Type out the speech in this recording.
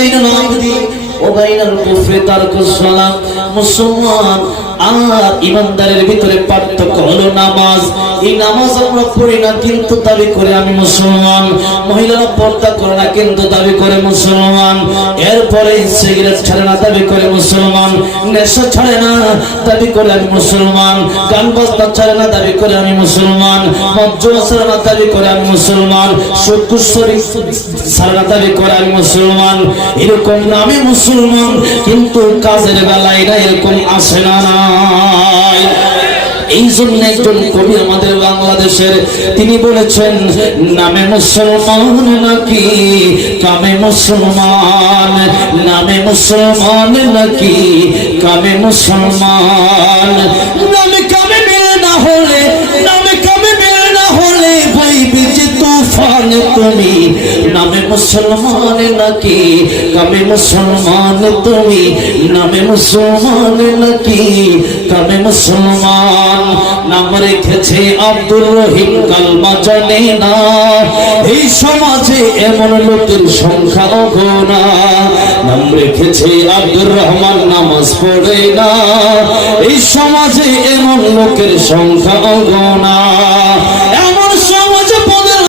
বাইনাল আবদি ও বাইনাল কুফরি তারকুস সালাত। মুসলমান আর ইমানদারের ভিতরে পার্থক্য হলো নামাজ। এই নামাজ আমরা পড়ি না কিন্তু দাবি করে আমি মুসলমান। মহিলারা পর্দা করে না কিন্তু দাবি করে মুসলমান। এরপরে সিগারেট ছাড়ে না দাবি করে মুসলমান। নেশা ছাড়ে না দাবি করে আমি মুসলমান। গান বাজনা ছাড়ে না দাবি করে আমি মুসলমান। মদ জুয়া ছাড়ে না দাবি করে আমি মুসলমান। সুদ ঘুষ ছাড়ে না দাবি করে আমি মুসলমান। এরকম না আমি মুসলমান কিন্তু কাজের বেলায় না এরকম আসে না। এই জন্য একজন কবি আমাদের বাংলাদেশের তিনি বলেছেন, নামে মুসলমান নাকি কামে মুসলমান, নামে মুসলমান নাকি কামে মুসলমান। নামে কামে মিল না হলে, নামে কামে মিল না হলে বইবে যে তুফান তুমি। নামে মুসলমান নাকি কামে মুসলমান তুমি, নামে মুসলমান নাকি কামে মুসলমান। নাম রেখেছে আব্দুর রহিম কালমা জানে না, এই সমাজে এমন লোকের সংখ্যা অগণা। নাম রেখেছে আব্দুর রহমান নামাজ পড়ে না, এই সমাজে এমন লোকের সংখ্যা অগণা।